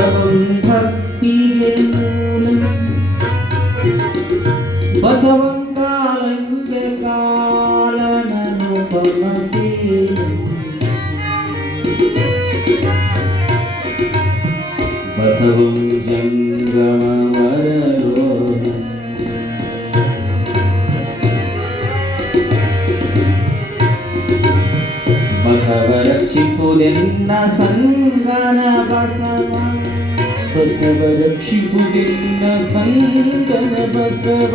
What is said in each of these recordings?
ಬಸವಂ ಭಕ್ತಿಗೆ ಮೂಲ ಬಸವಂ ಕಾಲಂಗೆ ಕಾಲನನು ಪಮಸಿ ಬಸವಂ ಜಂಗಮ ವರಲೋಲ ಬಸವ ರಕ್ಷಿಪುದೆನ್ನ ಸಂಗನ ಬಸವ ಬಸವ ರಕ್ಷಿಪುದೆನ್ನ ಸಂಗನ ಬಸವ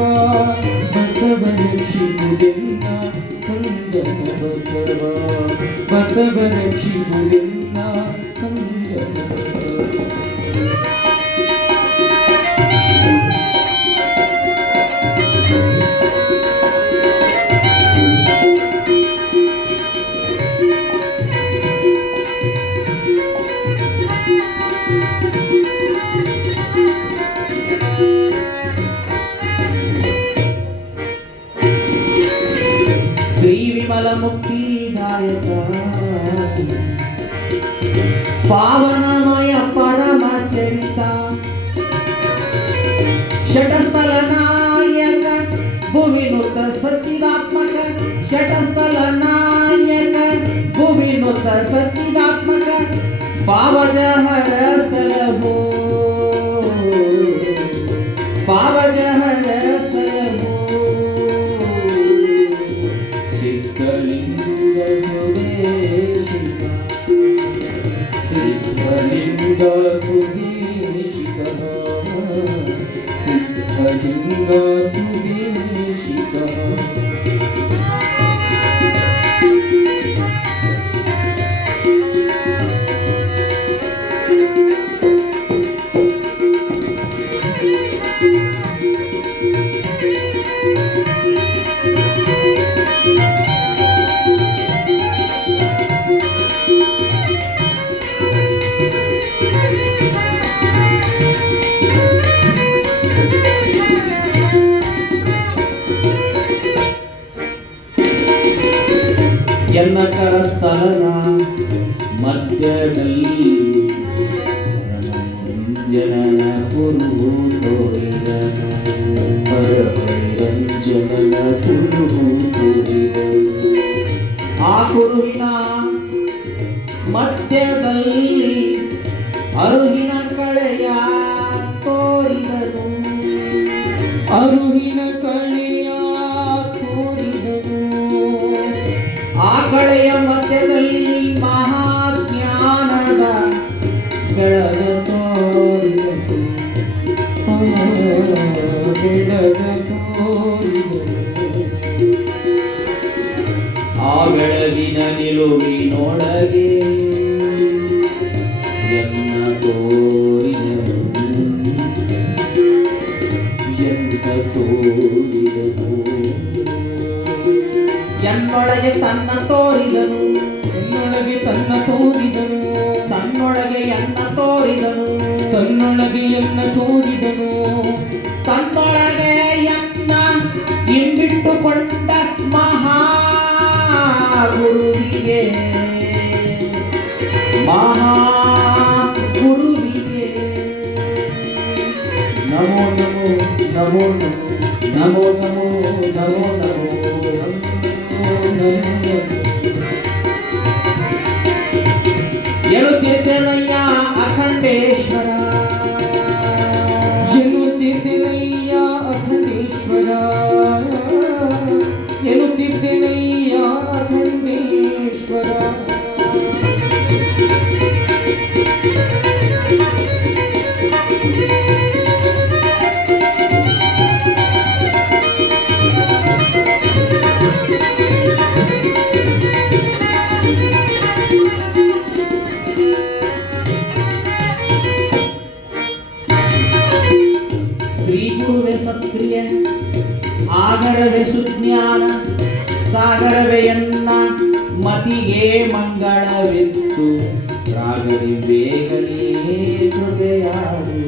ಬಸವ ರಕ್ಷಿಪುದೆನ್ನ ಸಂಗನ ಬಸವ ಬಸವ ರಕ್ಷಿಪುದೆನ್ನ ಸಂಗನ ಬಸವ ಶ್ರೀ ವಿಮಲ ಮುಕ್ತಿದಾಯಕ ಪಾವನಮಯ ಪರಮ ಚರಿತ ಷಟಸ್ಥಲ ನಾಯಕ ಭುವಿನುತ ಸಚ್ಚಿದಾತ್ಮಕ ಷಟಸ್ಥಲ ನಾಯಕ ಭುವಿನುತ ಸಚ್ಚಿದಾತ್ಮಕ ಬಾಬಜಹರ ಸಲಹೋ ಬಾಬಜಹರ ಸಲಹೋ ಸಿದ್ಧಲಿಂಗ ಸುದೇಶಿಕ ಸಿದ್ಧಲಿಂಗ ಸುದೇಶಿಕ ಸಿದ್ಧಲಿಂಗ ಸುದೇಶಿಕ ಎನ್ನ ಕರಸ್ಥಲದ ಮಧ್ಯದಲ್ಲಿ ಪರಮರಂಜನನ ಕುರುಹು ತೋರಿದನು ಪರಮರಂಜನನ ಕುರುಹು ತೋರಿದನು ಆ ಕುರುಹಿನ ಮಧ್ಯದಲ್ಲಿ ಅರುಹಿನ ಕಳೆಯ ತೋರಿದನು ಅರುಹಿನ ಕಳೆಯ ತೋರಿದನು ಆ ಕಳೆಯ ಮಧ್ಯದಲ್ಲಿ ಮಹಾಜ್ಞಾನದ ಬೆಳಗ ತೋರಿದನು ಬೆಳಗ ತೋರಿದನು ಆ ಬೆಳಗಿನ ನಿಲುವಿನೊಳಗೆ ಎನ್ನ ತೋರಿದನು ಎಂತ ತೋರಿದನು ಎನ್ನೊಳಗೆ ತನ್ನ ತೋರಿದನು ಎನ್ನೊಳಗೆ ತನ್ನ ತೋರಿದನು ತನ್ನೊಳಗೆ ಎನ್ನ ತೋರಿದನು ತನ್ನೊಳಗೆ ಎನ್ನ ತೋರಿದನು ತನ್ನೊಳಗೆ ಎನ್ನ ಇಂಬಿಟ್ಟುಕೊಂಡ ಮಹಾ ಗುರುವಿಗೆ ಮಹಾ ಗುರುವಿಗೆ ನಮೋ ನಮೋ ನಮೋ ನಮೋ ನಮೋ ನಮೋ ನಮೋ ಎನ್ನುತ್ತಿದ್ದೇನಯ್ಯ ಅಖಂಡೇಶ್ವರ ಎನ್ನುತ್ತಿದ್ದೇನಯ್ಯ ಅಖಂಡೇಶ್ವರ ಎನ್ನುತ್ತಿದ್ದೇನಯ್ಯ ಅಖಂಡೇಶ್ವರ ಸತ್ಕ್ರಿಯ ಆಗರವೇ ಸುಜ್ಞಾನ ಸಾಗರವೇ ಎನ್ನ ಮತಿಗೆ ಮಂಗಳವಿತ್ತು ರಾಗದಿ ಬೇಗನೆ ಕೃಪೆಯಾದು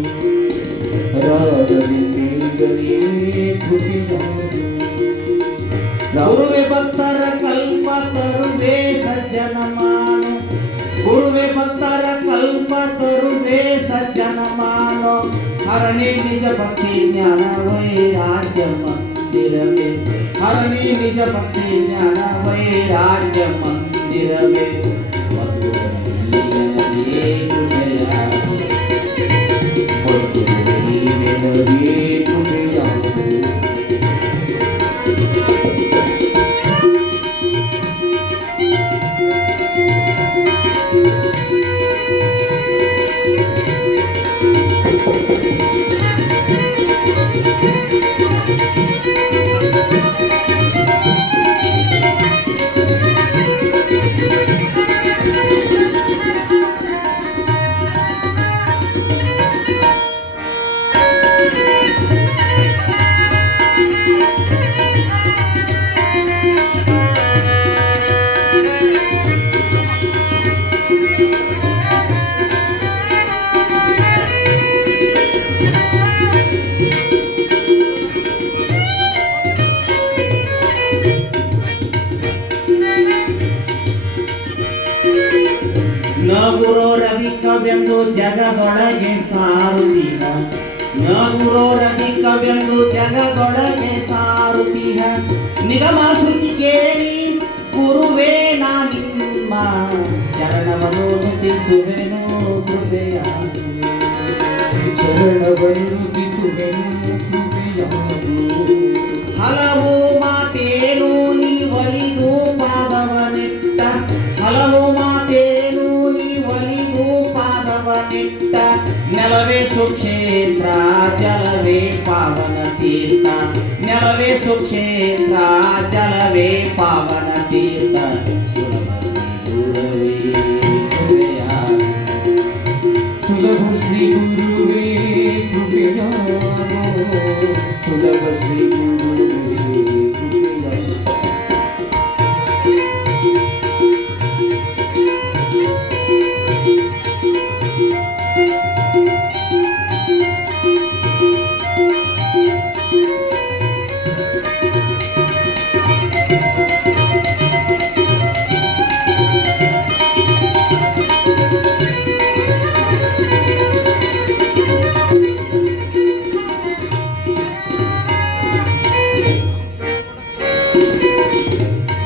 ರಾಗದಿ ಬೇಗನೆ ಕೃಪೆಯಾದು ಗುರುವೆ ಭಕ್ತರ ಕಲ್ಪ ತರುವೆ ಸಜ್ಜನ ಮಾನು ಗುರುವೆ ಭಕ್ತರ ಕಲ್ಪ ತರುವೆ ಸಜ್ಜನ ಹರನೇ ನಿಜ ಭಕ್ತಿ ಜ್ಞಾನ ವೈರಾಗ್ಯ ಮಂದಿರವೇ ಹರನೇ ನಿಜ ಭಕ್ತಿ ಜ್ಞಾನ ವೈರಾಗ್ಯ ಮಂದಿರವೇ ಮಧುರೇ ಕೃಪೆಯ ನಗುರೋರವಿ ಕವ್ಯಂದು ಜಗದೊಳಗೆ ಸಾರುತ್ತಿಹ ನಗುರೋರವಿ ಕವ್ಯಂದು ಜಗದೊಳಗೆ ಸಾರುತ್ತಿಹ ನಿಗಮ ಶ್ರುತಿ ಕೇಳಿ ಗುರುವೇ ನಾ ನಿಮ್ಮ ಚರಣವನ್ನು ನುತಿಸುವೆನು ಕೃಪೆಯ ಚರಣವನ್ನು ನುತಿಸುವೆನು ಕೃಪೆಯ ಹಲವು ಮಾತೇನು ನೀ ಒಲಿದು ಪಾದವನಿಟ್ಟ ಹಲವು ಮಾತೇನು ನೀ ಒಲಿದು ಪಾದವನಿಟ್ಟ ನೆಲವೇ ಸುಕ್ಷೇತ್ರ ಜಲವೇ ಪಾವನ ತೀರ್ಥ ನೆಲವೇ ಸುಕ್ಷೇತ್ರ ಜಲವೇ ಪಾವನ ತೀರ್ಥ ಸುಲಭ ಶ್ರೀ ಗುರುವೇ ಕೃಪೆಯ ಸುಲಭ ಶ್ರೀ ಗುರುವೇ ಕೃಪೆಯ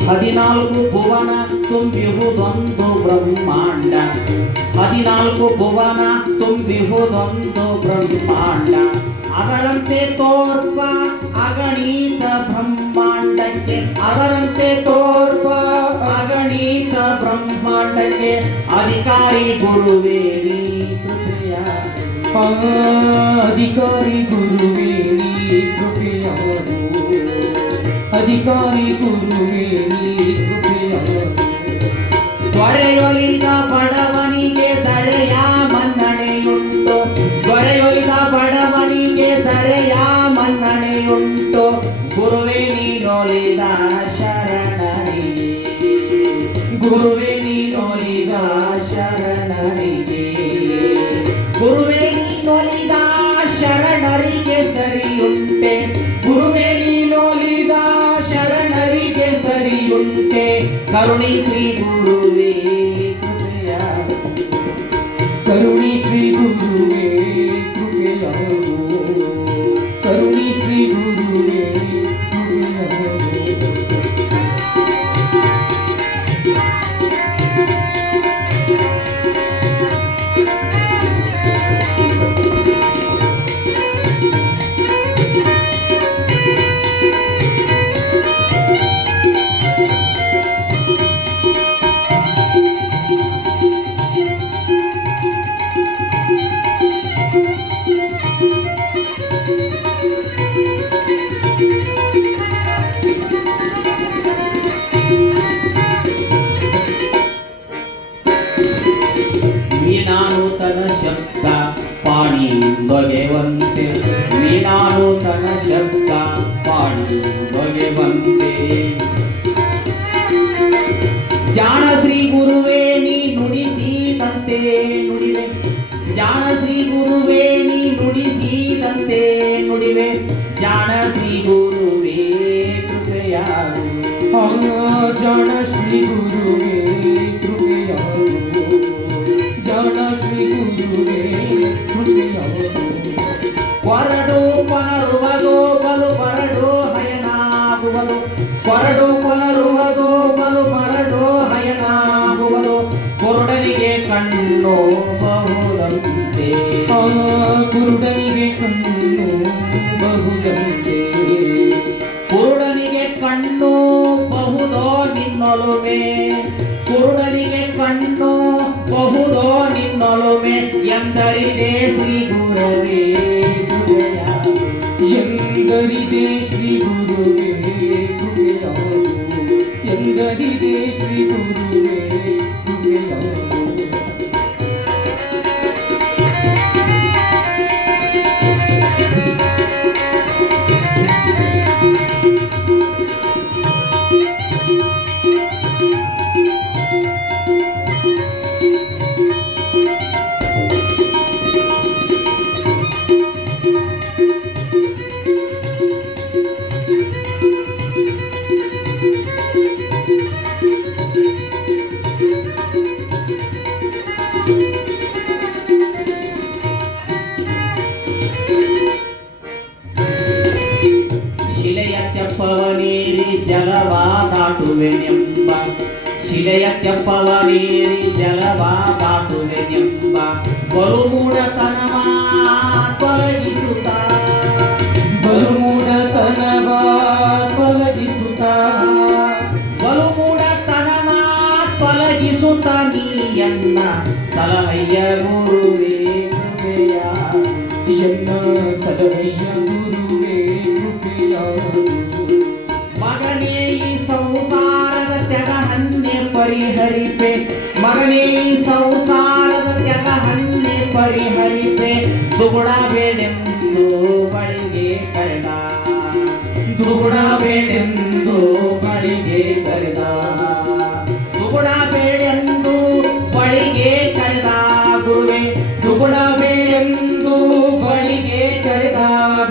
ಹದಿನಾಲ್ಕು ಭುವನ ತುಂಬಿಹುದೊಂದು ಬ್ರಹ್ಮಾಂಡ ಹದಿನಾಲ್ಕು ಭುವನ ತುಂಬಿಹುದೊಂದು ಬ್ರಹ್ಮಾಂಡ ಅದರಂತೆ ತೋರ್ಪ ಅಗಣಿತ ಬ್ರಹ್ಮಾಂಡಕ್ಕೆ ಅದರಂತೆ ತೋರ್ಪ ಅಗಣಿತ ಬ್ರಹ್ಮಾಂಡಕ್ಕೆ ಅಧಿಕಾರಿ ಗುರುವೇ ನೀ ಕೃಪೆಯ ಅಧಿಕಾರಿ ಗುರುವೇ ನೀ ಕೃಪೆಯ ಅಧಿಕಾರಿ ಗುರುವೇ ನೀ ಕೃಪೆಯ ದೊರೆಯೊಲಿದ ಬಡವನಿಗೆ ದರೆಯ ಮನ್ನಣೆಯುಂಟು ದೊರೆಯೊಲಿದ ಬಡವನಿಗೆ ದರೆಯ ಮನ್ನಣೆಯುಂಟು ಗುರುವೇ ನೀನೊಲಿದ ಶರಣರಿಗೆ ಗುರುವೇ ನೀನೊಲಿದ ಶರಣರಿಗೆ ಗುರುವೇ ನೀನೊಲಿದ ಶರಣರಿಗೆ ಸರಿಯುಂಟೆ ಗುರುವೇ ನೀನೊಲಿದ ಶರಣರಿಗೆ ಸರಿಯುಂಟೆ ಕರುಣಿ ಶ್ರೀ ಗುರುವೇ ಕೃಪೆಯ ಕರುಣಿ ಶ್ರೀ ಗುರುವೇ ಕೃಪೆಯ ಕರುಣಿ ಶ್ರೀ ಗುರುವೇ ವೀಣಾನೂತನ ಶಬ್ದ ಪಾಣಿ ದೊಗೆವಂತೆ ವೀಣಾನೂತನ ಶಬ್ದ ಪಾಣಿ ದೊಗೆವಂತೆ ಜಾಣ ಶ್ರೀ ಗುರುವೇ ನೀ ನುಡಿಸಿದಂತೆ ನುಡಿವೆ ಜಾಣ ಶ್ರೀ ಗುರುವೇ ನೀ ನುಡಿಸಿದಂತೆ ನುಡಿವೆ ಜಾಣ ಶ್ರೀ ಗುರುವೇ ಕೃಪೆಯಾಗು ಜಾಣ ಶ್ರೀ ಗುರುವೇ ಕೃಪೆಯಾಗು ಜಾಣ ಶ್ರೀ ಗುರುವೇ ಕೃಪೆಯಾಗು ಕಣ್ಣು ಬಹುದಂತೆ ಕುರುಡನಿಗೆ ಕಣ್ಣು ಬಹುದಂತೆ ಕುರುಡನಿಗೆ ಕಣ್ಣು ಬಹುದೋ ನಿನ್ನೊಲುಮೆ ಕುರುಡನಿಗೆ ಕಣ್ಣು ಬಹುದೋ ನಿನ್ನೊಲುಮೆ ಎಂದರಿದೆ ಶ್ರೀ ಗುರುವೇ ಎಂದರಿದೆ ಶ್ರೀ ಗುರುವೇ ಕೃಪೆಯಾಗು ಎಂದರಿದೆ ಶ್ರೀ ಗುರುವೇ ಕೃಪೆಯಾಗು ಶಿಲೆಯ ತೆಪ್ಪವನೇರಿ ಜಲವ ದಾಟುವೆನೆಂಬ ಶಿಲೆಯ ತೆಪ್ಪವನೇರಿ ಜಲವ ದಾಟುವೆನೆಂಬ ಬಲುಮೂಢತನವ ತೊಲಗಿಸುತ್ತ ಬಲುಮೂಢತನವ ತೊಲಗಿಸುತ್ತ ಬಲುಮೂಢತನವ ತೊಲಗಿಸುತ್ತ ನೀಯನ್ನ ಸಲಹಯ್ಯ ಗುರುವೇ ಕೃಪೆಯಾಗು ಎನ್ನ ಸಲಹೆಯ ಗುರುವೇ ಕೃಪೆಯಾಗು ಮಗನೇ ಈ ಸಂಸಾರದ ತೆಗಹನ್ನೆ ಪರಿಹರಿಪೆ ಮಗನೇ ಈ ಸಂಸಾರದ ತೆಗಹನ್ನೆ ಪರಿಹರಿಪೆ ದುಗುಡಬೇಡೆಂದು ಬಳಿಗೆ ಕರೆದ ದುಗುಡಬೇಡೆಂದು ಬಳಿಗೆ ಕರೆದ ದುಗುಡಬೇಡೆಂದು ಬಳಿಗೆ ಕರೆದ ಗುರುವೇ ದುಗುಡಬೇಡೆಂದು ಬಳಿಗೆ ಕರೆದ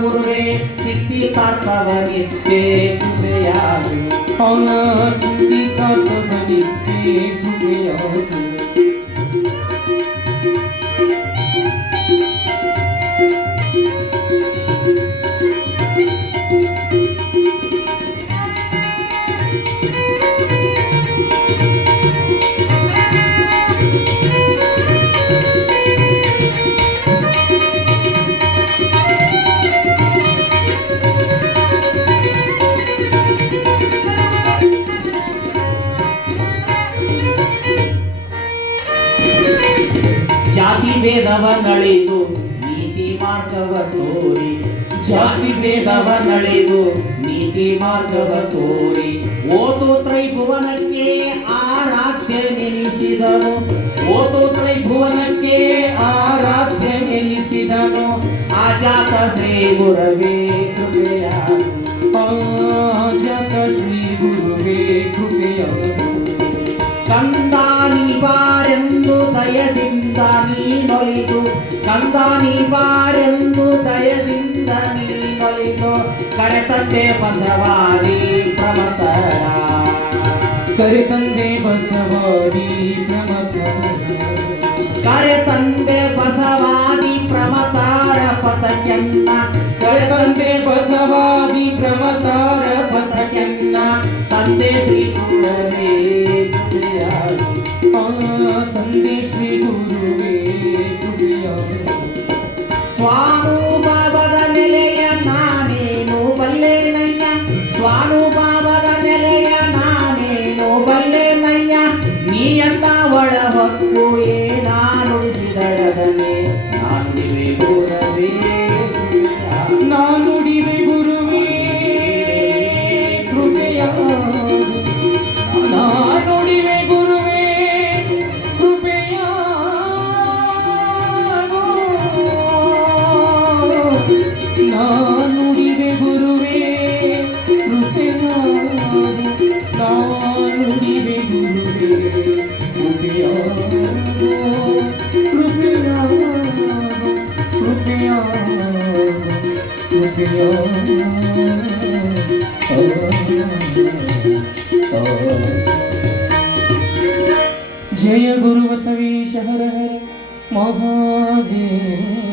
ಗುರುವೇ ಚಿತ್ತಿತಾರ್ಥವನಿದ್ದೆ ಕೃಪೆಯಾಗು ಚಿಂತಿತಾರ್ಥವನಿದ್ದೆ ಕೃಪೆಯಾಗು ಜಾತಿ ಭೇದವನಳಿದು ನೀತಿ ಮಾರ್ಗವ ತೋರಿ ಜಾತಿ ಭೇದವನಳಿದು ನೀತಿ ಮಾರ್ಗವ ತೋರಿ ಓತು ತ್ರೈಭುವನಕ್ಕೆ ಆರಾಧ್ಯ ನೆನೆಸಿದನು ಓತು ತ್ರೈಭುವನಕ್ಕೆ ಆರಾಧ್ಯ ನೆಲೆಸಿದನು ಆಜಾತ ಶ್ರೀ ಗುರವೇ ಕೃಪೆಯಾಗು ಆಜಾತ ಶ್ರೀ ಗುರುವೇ ಕೃಪೆಯಾಗು ಕಂದ ನೀ ಬಾರೆಂದು ದಯದಿಂದ ನೀನೊಲಿದು ಕಂದ ನೀ ಬಾರೆಂದು ದಯದಿಂದ ನೀನೊಲಿದು ಕರೆತಂದೆ ಬಸವಾದಿ ಪ್ರಮತರ ಕರೆತಂದೆ ಬಸವಾದಿ ಪ್ರಮಥರ ಕರೆತಂದೆ ಬಸವಾದಿ ಪ್ರಮತಾರ ಪಥಕ್ಕೆನ್ನ ಕರೆತಂದೆ ಬಸವಾದಿ ಪ್ರಮಥರ ಪಥಕ್ಕೆನ್ನ ತಂದೆ ಶ್ರೀ ಗುರುವೇ ಕೃಪೆಯಾಗು ತಂದೆ ಶ್ರೀ ಗುರುವೇ ಕೃಪೆಯಾಗು ಸ್ವಾನುಭಾವದ ನೆಲೆಯ ನಾನೇನು ಬಲ್ಲೆನಯ್ಯ ಸ್ವಾನುಭಾವದ ನೆಲೆಯ ನಾನೇನು ಬಲ್ಲೆನಯ್ಯ ನೀಯನ್ನ ಒಳ ಹೊಕ್ಕು ಏನಾ ನುಡಿಸಿದಡದನೆ ನಾನುಡಿವೆ ಗುರವೇ ನಾನುಡಿವೆ ಗುರುವೇ ಕೃಪೆಯಾಗು ನಾನುಡಿವೆ ಗುರುವೇ ಕೃಪೆಯಾಗು ನಾನುಡಿವೆ ಗುರುವೇ ಕೃಪೆಯಾಗು ನಾನುಡಿವೆ ಗುರುವೇ ಕೃಪೆಯಾಗು ಕೃಪೆಯಾಗು ಕೃಪೆಯಾಗು जय गुरु बसवेश हर हर महादेव।